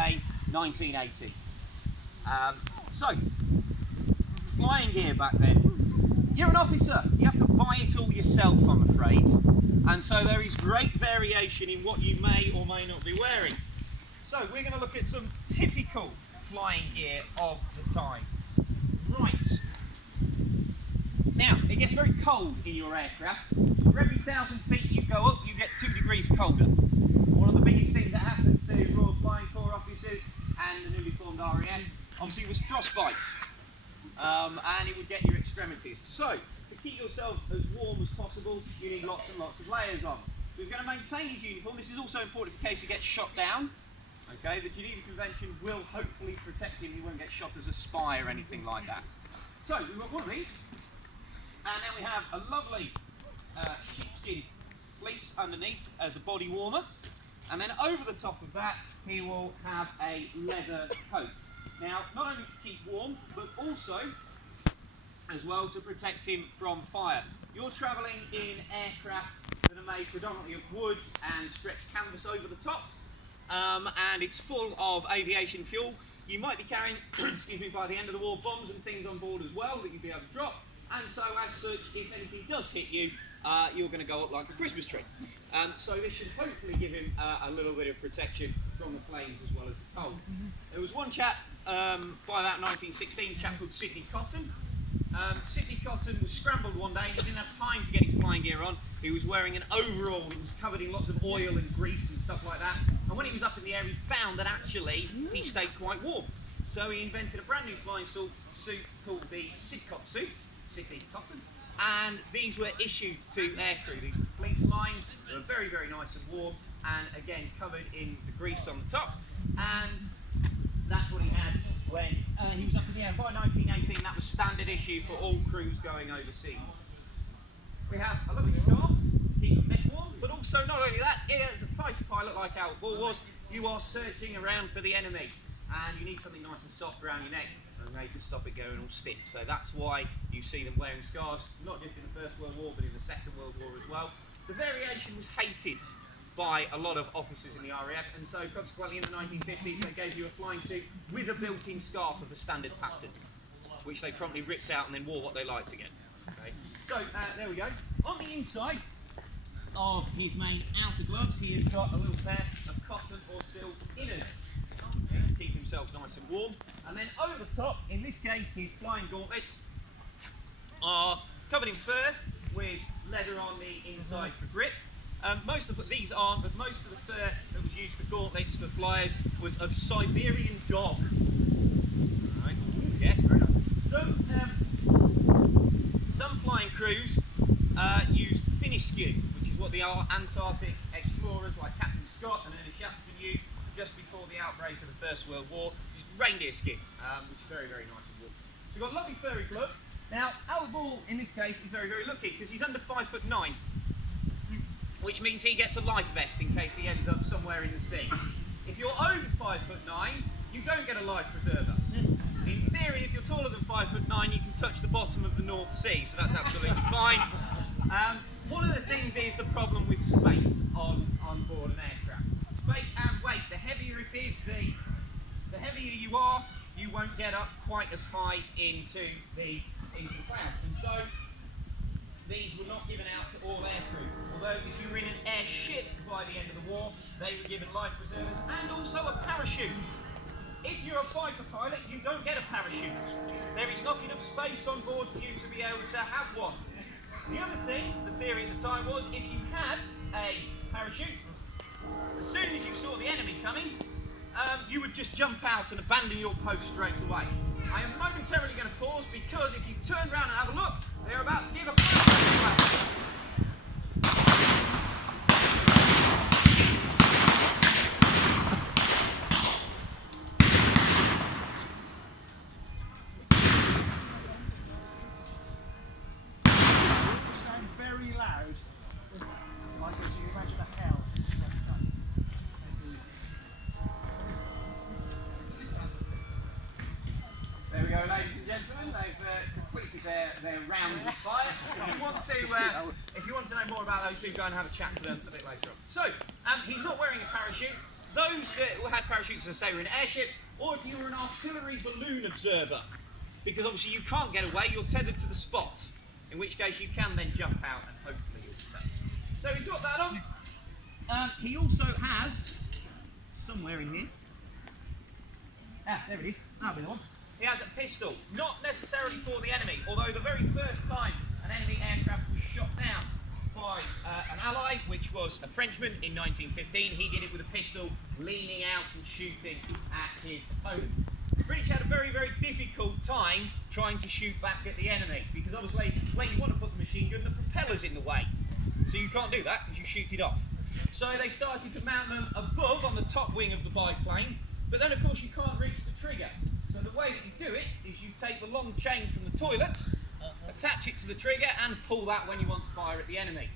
say 1980. So, flying gear back then. You're an officer, you have to buy it all yourself, I'm afraid. And so there is great variation in what you may or may not be wearing. So we're going to look at some typical flying gear of the time. Right. Now, it gets very cold in your aircraft. For every 1,000 feet you go up, you get 2 degrees colder. One of the biggest things that happened to Royal Flying Corps officers and the newly formed RAF, obviously, was frostbite. And it would get your extremities. So, to keep yourself as warm as possible, you need lots and lots of layers on. So he's going to maintain his uniform. This is also important in case he gets shot down. Okay, the Geneva Convention will hopefully protect him. He won't get shot as a spy or anything like that. So, we've got one of these. And then we have a lovely sheepskin fleece underneath as a body warmer. And then over the top of that, he will have a leather coat. Now, not only to keep warm, but also, as well, to protect him from fire. You're travelling in aircraft that are made predominantly of wood and stretched canvas over the top, and it's full of aviation fuel. You might be carrying, excuse me, by the end of the war, bombs and things on board as well that you'll be able to drop. And so, as such, if anything does hit you, you're going to go up like a Christmas tree. So this should hopefully give him a little bit of protection from the flames as well as the cold. There was one chap, by about 1916, a chap called Sidney Cotton. Sidney Cotton was scrambled one day. He didn't have time to get his flying gear on. He was wearing an overall. It was covered in lots of oil and grease and stuff like that. And when he was up in the air, he found that actually he stayed quite warm. So he invented a brand new flying suit called the Sidcot suit, Sidney Cotton. And these were issued to aircrew. These were fleece lined. They were very, very nice and warm. And again, covered in the grease on the top. And that's what he had when he was up in the air. By 1918, that was standard issue for all crews going overseas. We have a lovely scarf to keep the neck warm, but also not only that, as a fighter pilot like our Ball was, you are searching around for the enemy, and you need something nice and soft around your neck and made to stop it going all stiff. So that's why you see them wearing scarves, not just in the First World War, but in the Second World War as well. The variation was hated by a lot of officers in the RAF, and so consequently in the 1950s they gave you a flying suit with a built-in scarf of a standard pattern, which they promptly ripped out and then wore what they liked again. Okay. So there we go. On the inside of his main outer gloves, he has got a little pair of cotton or silk inners to keep himself nice and warm. And then over the top, in this case, his flying gauntlets are covered in fur with leather on the inside for grip. These aren't, but most of the fur that was used for gauntlets for flyers was of Siberian dog. Right. Ooh, yes, very nice. Some flying crews used Finnish skin, which is what the Antarctic explorers like Captain Scott and Ernest Shackleton used just before the outbreak of the First World War, which is reindeer skin, which is very, very nice and warm. So we've got lovely furry gloves. Now, our Ball, in this case, is very, very lucky because he's under 5'9", which means he gets a life vest in case he ends up somewhere in the sea. If you're over 5'9", you don't get a life preserver. In theory, if you're taller than 5'9", you can touch the bottom of the North Sea, so that's absolutely fine. One of the things is the problem with space on board an aircraft. Space and weight. The heavier it is, the heavier you are, you won't get up quite as high into the clouds. And so these were not given out to all aircrew. Although if you were in an airship by the end of the war, they were given life preservers and also a parachute. If you're a fighter pilot, you don't get a parachute. There is not enough space on board for you to be able to have one. The other thing, the theory at the time was, if you had a parachute, as soon as you saw the enemy coming, you would just jump out and abandon your post straight away. I am momentarily going to pause because if you turn around and have a look, they're about to give a parachute away. Very loud, like as you imagine a hell. There we go, ladies and gentlemen. They've completed their round of fire. If you want to know more about those, do go and have a chat to them a bit later on. So, he's not wearing a parachute. those that had parachutes, as I say, were in airships, or if you were an artillery balloon observer, because obviously you can't get away, you're tethered to the spot, in which case you can then jump out and hopefully you'll be safe. So we've got that on. He also has, somewhere in here, there it is, that'll be the one. He has a pistol, not necessarily for the enemy, although the very first time an enemy aircraft was shot down by an ally, which was a Frenchman in 1915, he did it with a pistol, leaning out and shooting at his opponent. The British had a very, very difficult time trying to shoot back at the enemy, because obviously where you want to put the machine gun, the propeller's in the way. So you can't do that because you shoot it off. So they started to mount them above on the top wing of the biplane, but then of course you can't reach the trigger. So the way that you do it is you take the long chain from the toilet, attach it to the trigger and pull that when you want to fire at the enemy.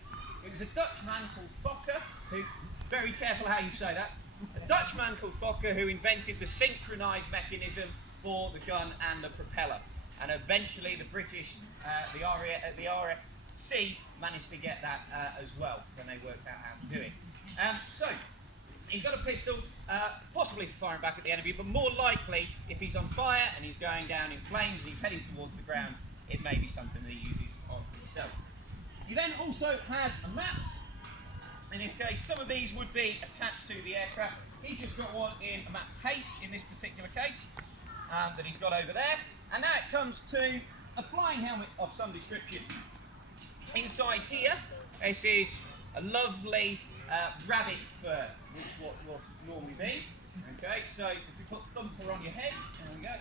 It was a Dutch man called Fokker who, very careful how you say that, a Dutch man called Fokker who invented the synchronised mechanism for the gun and the propeller. And eventually the British, the RFC managed to get that as well when they worked out how to do it. So, he's got a pistol, possibly for firing back at the enemy, but more likely, if he's on fire and he's going down in flames and he's heading towards the ground, it may be something that he uses on himself. He then also has a map. In this case, some of these would be attached to the aircraft. He's just got one in a map case, in this particular case, that he's got over there. And now it comes to a flying helmet of some description. Inside here, this is a lovely rabbit fur, which what will normally be. Okay, so if you put thumper on your head, there we go,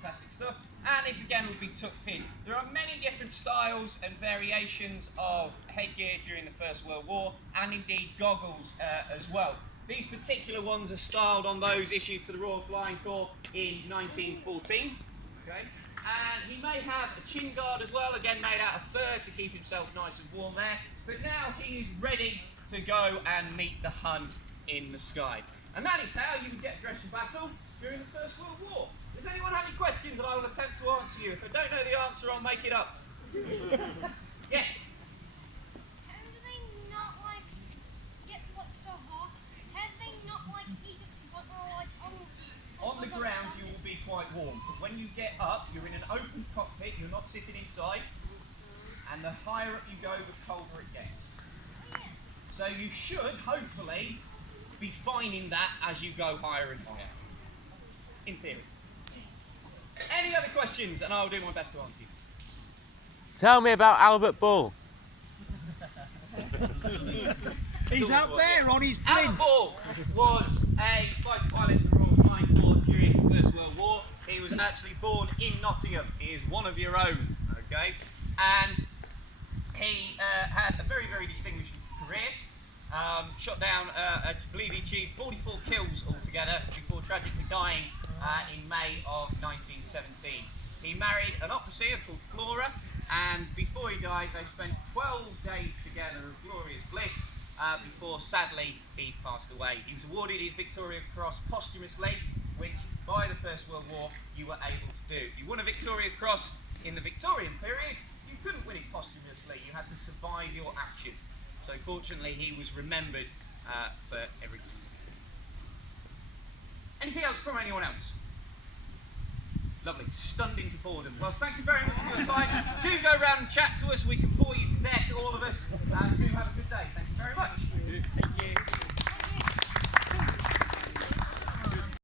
fantastic stuff. And this again will be tucked in. There are many different styles and variations of headgear during the First World War, and indeed goggles as well. These particular ones are styled on those issued to the Royal Flying Corps in 1914. Okay. And he may have a chin guard as well, again made out of fur to keep himself nice and warm there. But now he is ready to go and meet the Hun in the sky. And that is how you would get dressed for battle during the First World War. Does anyone have any questions that I will attempt to answer you? If I don't know the answer, I'll make it up. Yes? How do they not get so hot? How do they not heat it or On the ground you will be quite warm, but when you get up, you're in an open cockpit, you're not sitting inside, and the higher up you go, the colder it gets. Oh, yeah. So you should, hopefully, be finding that as you go higher and higher. In theory. Any other questions? And I'll do my best to answer you. Tell me about Albert Ball. He's up there on his Albert plinth. Ball was a fighter pilot in the Royal Flying Corps during the First World War. He was actually born in Nottingham. He is one of your own, okay? And he had a very, very distinguished career. Shot down, I believe he achieved 44 kills altogether before tragically dying in May of 1917. He married an officer called Flora, and before he died they spent 12 days together of glorious bliss before sadly he passed away. He was awarded his Victoria Cross posthumously, which by the First World War you were able to do. If you won a Victoria Cross in the Victorian period, you couldn't win it posthumously, you had to survive your action. So fortunately he was remembered for everything. Anything else from anyone else? Lovely, stunned into boredom. Well, thank you very much for your time. Do go round and chat to us, we can bore you to death, all of us. Do have a good day. Thank you very much. Thank you.